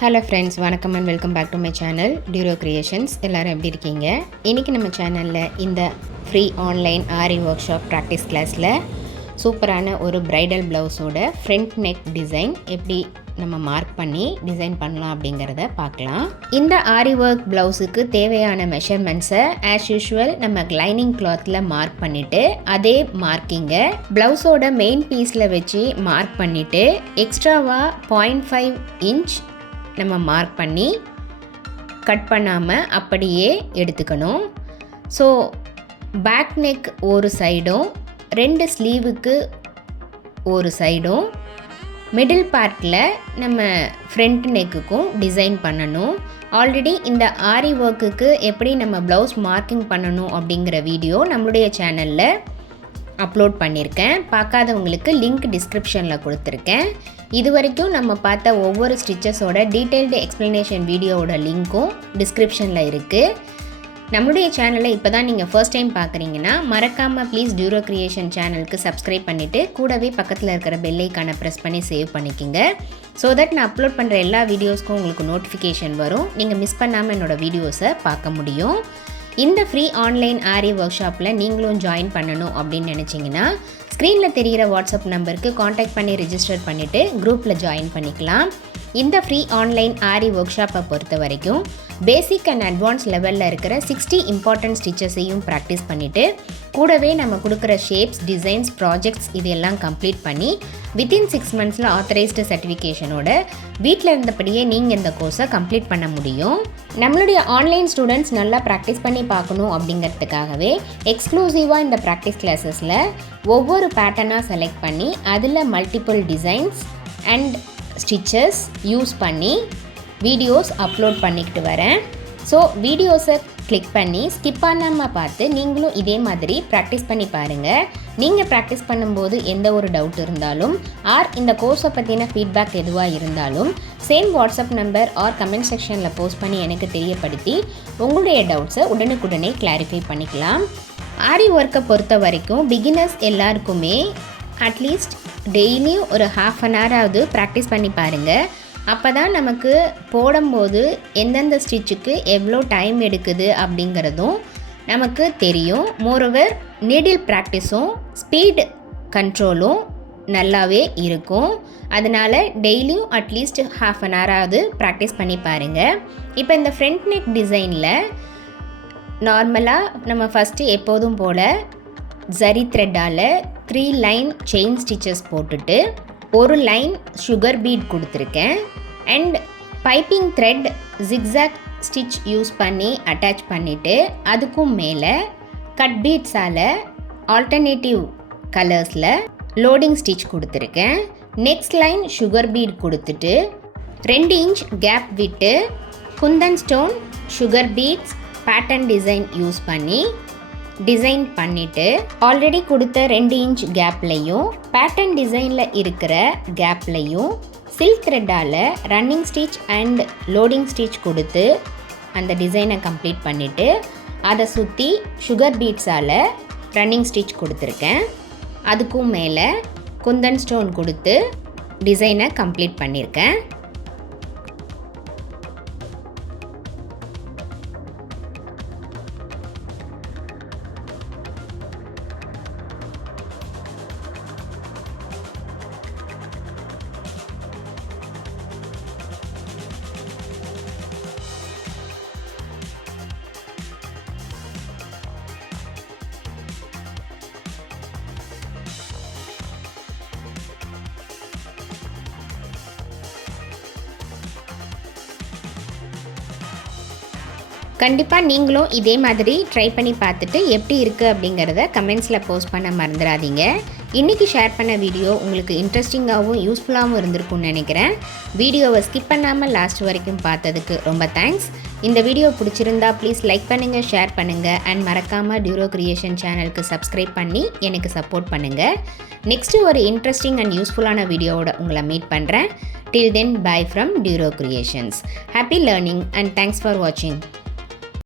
Hello friends, welcome and welcome back to my channel Duro Creations. எல்லாரும் எப்படி இருக்கீங்க? இன்னைக்கு நம்ம சேனல்ல இந்த ஃப்ரீ ஆன்லைன் ஆரி ஒர்க் ஷாப் பிராக்டிஸ் கிளாஸ்ல சூப்பரான ஒரு பிரைடல் பிளவுஸோட ஃப்ரண்ட் நெக் டிசைன் எப்படி நம்ம மார்க் பண்ணி டிசைன் பண்ணலாம் அப்படிங்கறத பார்க்கலாம். இந்த ஆரி ஒர்க் பிளவுஸுக்கு தேவையான மெஷர்மெண்ட்ஸை as usual நம்ம லைனிங் கிளாத்ல மார்க் பண்ணிட்டு அதே மார்க்கிங்கை பிளவுஸோட மெயின் பீஸ்ல வச்சு மார்க் பண்ணிட்டு எக்ஸ்ட்ராவா 0.5 இன்ச் நம்ம மார்க் பண்ணி கட் பண்ணாமல் அப்படியே எடுத்துக்கணும். ஸோ பேக் நெக் ஒரு சைடும், 2 ஸ்லீவுக்கு ஒரு சைடும், மிடில் பார்ட்டில் நம்ம ஃப்ரண்ட் நெக்குக்கும் டிசைன் பண்ணணும். ஆல்ரெடி இந்த ஆரி ஒர்க்குக்கு எப்படி நம்ம ப்ளவுஸ் மார்க்கிங் பண்ணணும் அப்படிங்கிற வீடியோ நம்மளுடைய சேனலில் அப்லோட் பண்ணியிருக்கேன். பார்க்காதவங்களுக்கு லிங்க் டிஸ்கிரிப்ஷனில் கொடுத்துருக்கேன். இது வரைக்கும் நம்ம பார்த்த ஒவ்வொரு ஸ்டிச்சஸோட டீட்டெயில்டு எக்ஸ்ப்ளனேஷன் வீடியோவோட லிங்க்கும் டிஸ்கிரிப்ஷனில் இருக்குது. நம்மளுடைய சேனலை இப்போ தான் நீங்கள் ஃபர்ஸ்ட் டைம் பார்க்குறீங்கன்னா மறக்காமல் ப்ளீஸ் டியூரோ கிரியேஷன் சேனலுக்கு சப்ஸ்கிரைப் பண்ணிவிட்டு கூடவே பக்கத்தில் இருக்கிற பெல் ஐக்கானை ப்ரெஸ் பண்ணி சேவ் பண்ணிக்கோங்க. ஸோ தட் நான் அப்லோட் பண்ணுற எல்லா வீடியோஸ்க்கும் உங்களுக்கு நோட்டிஃபிகேஷன் வரும். நீங்கள் மிஸ் பண்ணாமல் என்னோடய வீடியோஸை பார்க்க முடியும். இந்த ஃப்ரீ ஆன்லைன் ஆரி ஒர்க் ஷாப்பில் நீங்களும் ஜாயின் பண்ணணும் அப்படின்னு நினச்சிங்கன்னா ஸ்க்ரீனில் தெரிகிற வாட்ஸ்அப் நம்பருக்கு காண்டாக்ட் பண்ணி ரிஜிஸ்டர் பண்ணிவிட்டு குரூப்பில் ஜாயின் பண்ணிக்கலாம். இந்த ஃப்ரீ ஆன்லைன் ஆரி ஒர்க் ஷாப்பை பொறுத்த வரைக்கும் பேசிக் அண்ட் அட்வான்ஸ் லெவலில் இருக்கிற 60 இம்பார்ட்டன்ட் ஸ்டிச்சஸையும் ப்ராக்டிஸ் பண்ணிவிட்டு கூடவே நம்ம கொடுக்குற ஷேப்ஸ், டிசைன்ஸ், ப்ராஜெக்ட்ஸ் இதெல்லாம் கம்ப்ளீட் பண்ணி வித்தின் 6 மந்த்ஸில் ஆத்தரைஸ்டு சர்டிஃபிகேஷனோட வீட்டில் இருந்தபடியே நீங்கள் இந்த கோர்ஸை கம்ப்ளீட் பண்ண முடியும். நம்மளுடைய ஆன்லைன் ஸ்டூடெண்ட்ஸ் நல்லா ப்ராக்டிஸ் பண்ணி பார்க்கணும் அப்படிங்கிறதுக்காகவே எக்ஸ்க்ளூசிவாக இந்த ப்ராக்டிஸ் கிளாஸஸில் ஒவ்வொரு பேட்டர்னாக செலக்ட் பண்ணி அதில் multiple designs and stitches use பண்ணி வீடியோஸ் அப்லோட் பண்ணிக்கிட்டு வரேன். ஸோ வீடியோஸை கிளிக் பண்ணி ஸ்கிப் பண்ணாமல் பார்த்து நீங்களும் இதே மாதிரி ப்ராக்டிஸ் பண்ணி பாருங்கள். நீங்கள் ப்ராக்டிஸ் பண்ணும்போது எந்த ஒரு டவுட் இருந்தாலும் ஆர் இந்த கோர்ஸை பற்றின ஃபீட்பேக் எதுவாக இருந்தாலும் same WhatsApp number or comment செக்ஷனில் போஸ்ட் பண்ணி எனக்கு தெரியப்படுத்தி உங்களுடைய டவுட்ஸை உடனுக்குடனே கிளாரிஃபை பண்ணிக்கலாம். ஆரி ஒர்க்கை பொறுத்த வரைக்கும் பிகினர்ஸ் எல்லாருக்குமே அட்லீஸ்ட் டெய்லியும் ஒரு ½ அன் ஹவராவது ப்ராக்டிஸ் பண்ணி பாருங்கள். அப்போ தான் நமக்கு போடும்போது எந்தெந்த ஸ்டிச்சுக்கு எவ்வளோ டைம் எடுக்குது அப்படிங்கிறதும் நமக்கு தெரியும். மோரோவர் நீடில் ப்ராக்டிஸும் ஸ்பீட் கண்ட்ரோலும் நல்லாவே இருக்கும். அதனால் டெய்லியும் அட்லீஸ்ட் ½ அன் ஹவராவது ப்ராக்டிஸ் பண்ணி பாருங்கள். இப்போ இந்த ஃப்ரண்ட் நெக் டிசைனில் நார்மலாக நம்ம ஃபஸ்ட்டு எப்போதும் போல் ஜரி த்ரெட்டால் 3 லைன் செயின் ஸ்டிச்சஸ் போட்டுட்டு ஒரு லைன் சுகர் பீட் கொடுத்துருக்கேன். And piping thread zigzag stitch use பண்ணி அட்டாச் பண்ணிவிட்டு அதுக்கும் மேலே கட் பீட்ஸால் ஆல்டர்னேட்டிவ் கலர்ஸில் லோடிங் ஸ்டிச் கொடுத்துருக்கேன். நெக்ஸ்ட் லைன் சுகர் பீட் கொடுத்துட்டு 2 இன்ச் கேப் விட்டு kundan stone sugar beads pattern design use பண்ணி டிசைன் பண்ணிவிட்டு ஆல்ரெடி கொடுத்த 2 இன்ச் கேப்லையும் பேட்டர்ன் டிசைனில் இருக்கிற கேப்லையும் சில்க் த்ரெட்டால் running stitch and loading stitch கொடுத்து அந்த டிசைனை கம்ப்ளீட் பண்ணிவிட்டு அதை சுற்றி சுகர் பீட்ஸால் ரன்னிங் ஸ்டிச் கொடுத்துருக்கேன். அதுக்கும் மேலே குந்தன் ஸ்டோன் கொடுத்து டிசைனை கம்ப்ளீட் பண்ணியிருக்கேன். கண்டிப்பாக நீங்களும் இதே மாதிரி ட்ரை பண்ணி பார்த்துட்டு எப்படி இருக்குது அப்படிங்கிறத கமெண்ட்ஸில் போஸ்ட் பண்ண மறந்துடாதீங்க. இன்றைக்கி ஷேர் பண்ண வீடியோ உங்களுக்கு இன்ட்ரெஸ்டிங்காகவும் யூஸ்ஃபுல்லாகவும் இருந்திருக்கும்னு நினைக்கிறேன். வீடியோவை ஸ்கிப் பண்ணாமல் லாஸ்ட் வரைக்கும் பார்த்ததுக்கு ரொம்ப தேங்க்ஸ். இந்த வீடியோ பிடிச்சிருந்தா ப்ளீஸ் லைக் பண்ணுங்கள், ஷேர் பண்ணுங்கள் அண்ட் மறக்காமல் டியூரோ கிரியேஷன் சேனலுக்கு சப்ஸ்கிரைப் பண்ணி எனக்கு சப்போர்ட் பண்ணுங்கள். நெக்ஸ்ட்டு ஒரு இன்ட்ரெஸ்டிங் அண்ட் யூஸ்ஃபுல்லான வீடியோவோட உங்களை மீட் பண்ணுறேன். Till then, bye from Duro Creations. Happy learning and thanks for watching.